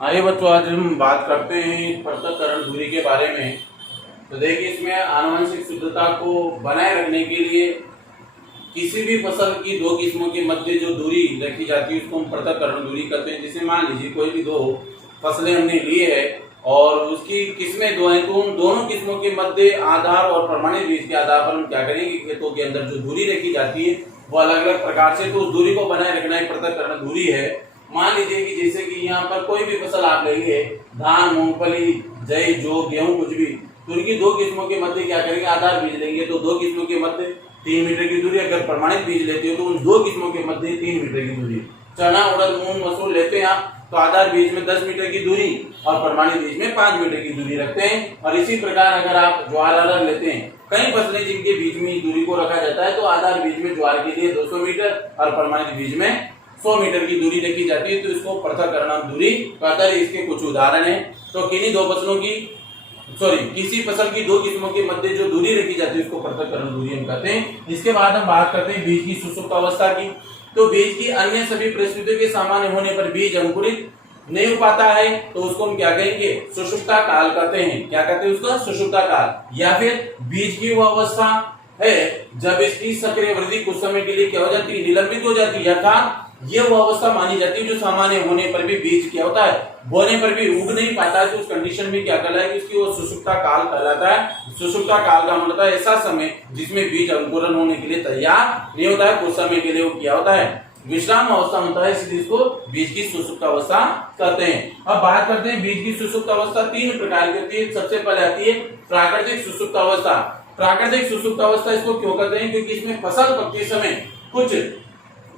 आइए बच्चों, आज हम बात करते हैं पृथक्करण दूरी के बारे में। तो देखिए, इसमें आनुवंशिक शुद्धता को बनाए रखने के लिए किसी भी फसल की दो किस्मों के मध्य जो दूरी रखी जाती है उसको हम पृथक्करण दूरी कहते हैं। जैसे मान लीजिए कोई भी दो फसलें हमने ली है और उसकी किस्में दो हैं, तो उन दोनों किस्मों के मध्य आधार और प्रमाणित बीज के आधार पर हम क्या करेंगे, खेतों के अंदर जो दूरी रखी जाती है वो अलग अलग प्रकार से, तो उस दूरी को बनाए रखना एक पृथक्करण दूरी है। मान लीजिए कि जैसे कि यहाँ पर कोई भी फसल आप ले लिए, धान, मूंगफली, जई, जौ, गेहूं, कुछ भी, तो उनकी दो किस्मों के मध्य क्या करेंगे, आधार बीज लेंगे। तो दो किस्मों के मध्य 3 मीटर की दूरी, अगर प्रमाणित बीज लेते हो तो उन दो किस्मों के मध्य 3 मीटर की दूरी। चना, उड़द, मूंग, मसूर लेते हैं आप, तो आधार बीज में 10 मीटर की दूरी और प्रमाणित बीज में 5 मीटर की दूरी रखते हैं। और इसी प्रकार अगर आप ज्वार अरहर लेते हैं, कई फसलें जिनके बीच में दूरी को रखा जाता है, तो आधार बीज में ज्वार के लिए 200 मीटर और प्रमाणित बीज में 100 मीटर की दूरी रखी जाती है। तो इसको पृथक्करण दूरी कहते हैं। इसके कुछ उदाहरण हैं। तो किन्हीं दो फसलों की किसी फसल की दो किस्मों के मध्य जो दूरी रखी जाती है उसको पृथक्करण दूरी हम कहते हैं। इसके बाद हम बात करते हैं बीज की सुषुप्त अवस्था की। तो बीज की अन्य सभी परिस्थितियों के सामान्य होने पर बीज अंकुरित नहीं हो पाता है, तो उसको हम क्या कहेंगे, सुषुप्ता काल कहते हैं। क्या कहते हैं उसको, सुषुप्ता काल। या फिर बीज की वो अवस्था है जब इसकी सक्रिय वृद्धि कुछ समय के लिए क्या हो जाती है, निलंबित हो जाती है। अर्थात ये वो अवस्था मानी जाती है जो सामान्य होने पर भी बीज क्या होता है, बोने पर भी उग नहीं पाता है। तो उस कंडीशन में क्या कहलाएगा, उसकी वो सुषुप्ता काल कहलाता है। सुषुप्ता काल का मतलब है ऐसा समय जिसमें बीज अंकुरन होने के लिए तैयार नहीं होता है, कुछ समय के लिए वो क्या होता है, विश्राम अवस्था होता है, इसलिए इसको बीज की सुषुप्त अवस्था कहते हैं। अब बात करते हैं बीज की सुषुप्त अवस्था 3 प्रकार की होती है। सबसे पहले आती है प्राकृतिक सुषुप्त अवस्था। प्राकृतिक सुषुप्त अवस्था इसको क्यों कहते हैं, क्योंकि इसमें फसल पकते समय कुछ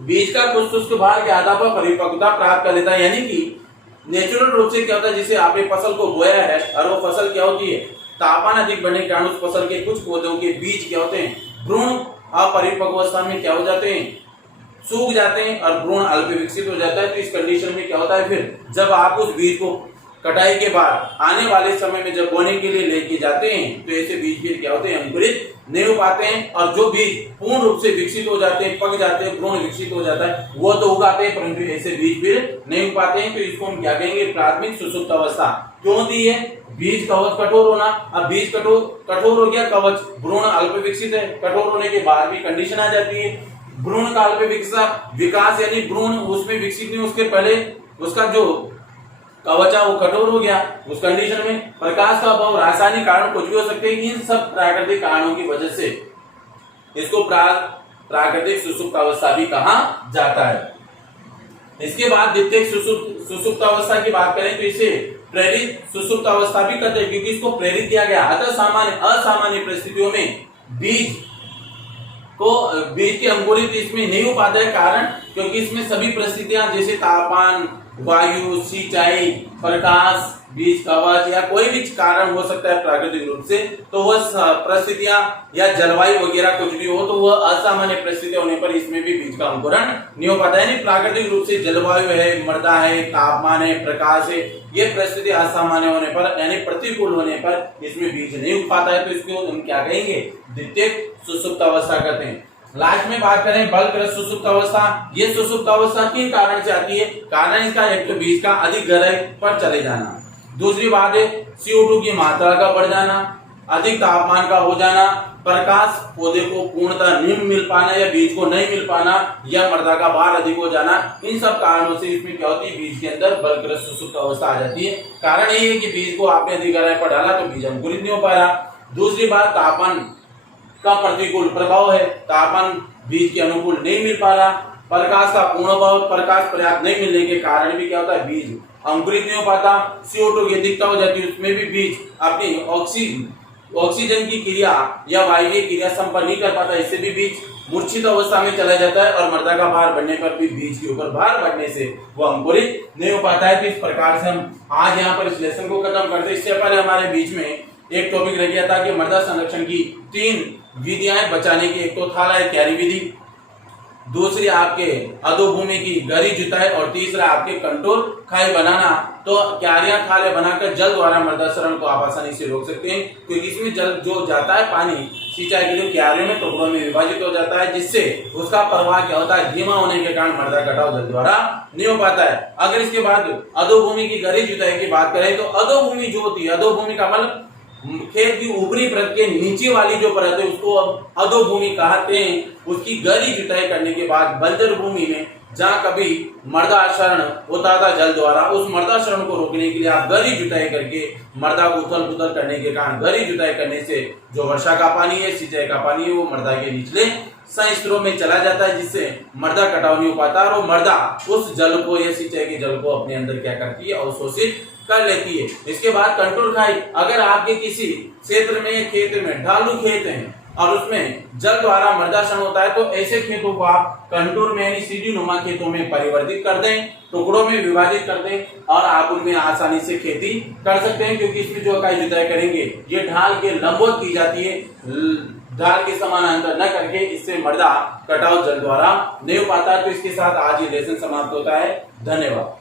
बीज का कुछ शुष्क भाग के आधार पर परिपक्वता प्राप्त कर लेता है। यानी कि नेचुरल रूप से क्या होता है, जैसे आपने फसल को बोया है और वो फसल क्या होती है, तापमान अधिक बढ़ने के कारण उस फसल के कुछ पौधों के बीज क्या होते हैं, भ्रूण अपरिपक्व अवस्था में क्या हो जाते हैं, सूख जाते हैं और भ्रूण अल्प विकसित हो जाता है। तो इस कंडीशन में क्या होता है, फिर जब आप उस बीज को कटाई के बाद आने वाले समय में जब बोने के लिए लेके जाते हैं, तो ऐसे बीज फिर क्या होते हैं, अंकुरित नहीं हो पाते हैं। और जो बीज पूर्ण रूप से विकसित हो जाते हैं, पक जाते हैं, भ्रूण विकसित हो जाता है, वो तो उगाते हैं, परंतु ऐसे बीज फिर नहीं उग पाते हैं। तो इसको हम क्या कहेंगे, प्राथमिक सुषुप्त अवस्था। क्यों होती है, बीज कवच कठोर होना। अब बीज कठोर हो गया, कवच, भ्रूण अल्प विकसित है, कठोर होने के बाद भी कंडीशन आ जाती है भ्रूण का अल्प विकास, यानी भ्रूण उसमें विकसित नहीं, उसके पहले उसका जो कवच वो कठोर हो गया। उस कंडीशन में प्रकाश का अभाव, रासायनिक कारण कुछ भी हो सकते हैं। इन सब प्राकृतिक कारणों की वजह से इसको प्राकृतिक सुषुप्त अवस्था भी कहा जाता है। इसके बाद द्वितीयक सुषुप्त अवस्था की बात करें तो इसे प्रेरित सुषुप्त अवस्था भी कहते हैं, क्योंकि इसको प्रेरित किया गया। अतः असामान्य परिस्थितियों में बीज के अंकुरित इसमें नहीं हो पाता है। कारण क्योंकि इसमें सभी परिस्थितियां जैसे तापमान, वायु, सिंचाई, प्रकाश, बीज कवच या कोई भी कारण हो सकता है प्राकृतिक रूप से, तो वह परिस्थितियां या जलवायु वगैरह कुछ भी हो, तो वह असामान्य परिस्थितियां होने पर इसमें भी बीज का अंकुरण नहीं हो पाता है। यानी प्राकृतिक रूप से जलवायु है, मृदा है, तापमान है, प्रकाश है, ये परिस्थिति असामान्य होने पर यानी प्रतिकूल होने पर इसमें बीज नहीं उग पाता है। तो इसको हम क्या कहेंगे, द्वितीयक सुषुप्त अवस्था कहते हैं। लास्ट में बात करें बलग्रस्त सुषुप्त अवस्था। ये सुषुप्त अवस्था किन कारण से आती है, कारण इसका एक तो बीज का अधिक गहराई पर चले जाना, दूसरी बात है CO2 की मात्रा का बढ़ जाना, अधिक तापमान का हो जाना, प्रकाश पौधे को पूर्णतः नहीं मिल पाना या बीज को नहीं मिल पाना, या मृदा का भार अधिक हो जाना। इन सब कारणों से इसमें क्या होती है, बीज के अंदर बलग्रस्त सुषुप्त अवस्था आ जाती है। कारण यही है कि बीज को आपने अधिक गहराई पर डाला तो बीज अंकुरित नहीं हो पाया। दूसरी बात तापमान का प्रतिकूल प्रभाव है, तापमान बीज के अनुकूल नहीं मिल पा रहा। प्रकाश का पूर्ण अभाव, प्रकाश पर्याप्त नहीं मिलने के कारण भी क्या होता है, बीज अंकुरित नहीं हो पाता। CO2 की अधिकता हो जाती है, उसमें भी बीज अपनी ऑक्सीजन की क्रिया या वायवीय क्रिया संपन्न नहीं कर पाता, इससे भी बीज मूर्छित अवस्था में चला जाता है। और मृदा का भार बढ़ने पर भी बीज के ऊपर भार बढ़ने से वो अंकुरित नहीं हो पाता है। तो इस प्रकार से हम आज यहाँ पर इस लेसन को खत्म करते हैं। इससे पहले हमारे बीच में एक टॉपिक रह गया था कि मृदा संरक्षण की 3 विधियां बचाने की। एक तो था क्यारी विधि, दूसरी आपके अधोभूमि की गहरी जुताई और तीसरा आपके कंट्रोल खाई बनाना। तो क्यारियां खाले बनाकर जल द्वारा मृदा क्षरण को आप आसानी से रोक सकते हैं, क्योंकि इसमें जल जो जाता है पानी सिंचाई के लिए क्यारियों में टुकड़ों में विभाजित हो जाता है, जिससे उसका प्रवाह क्या होता है, धीमा होने के कारण मृदा कटाव जल द्वारा नहीं हो पाता है। अगर इसके बाद अधोभूमि की गहरी जुताई की बात करें तो अधोभूमि जो होती है, अधोभूमि का मतलब खेत की ऊपरी परत के नीचे वाली जो परत है उसको अब अधोभूमि कहते हैं। उसकी गहरी जुताई करने के बाद बंजर भूमि में जहां कभी मृदा क्षरण होता था जल द्वारा, उस मृदा क्षरण को रोकने के लिए आप गहरी जुताई करके मृदा को उथल पुथल करने के कारण गहरी जुताई करने से जो वर्षा का पानी है, सिंचाई का पानी है, वो मृदा के निचले संस्तरों में चला जाता है, जिससे मृदा कटाव नहीं हो पाता और मृदा उस जल को या सिंचाई के जल को अपने अंदर क्या करती है, अवशोषित कर लेती है। इसके बाद कंट्रोल खाई, अगर आपके किसी क्षेत्र में खेत में ढालू खेत है और उसमें जल द्वारा मृदा क्षरण होता है, तो ऐसे खेतों को आप कंटूर में यानी सीढ़ी नुमा खेतों में परिवर्तित कर दें, टुकड़ों में विभाजित कर दें और आप उनमें आसानी से खेती कर सकते हैं, क्योंकि इसमें जो इकाई जुताई करेंगे ये ढाल के लंबवत की जाती है, ढाल के समानांतर न करके। इससे मृदा कटाव जल द्वारा नहीं हो पाता। तो इसके साथ आज ये लेसन समाप्त होता है। धन्यवाद।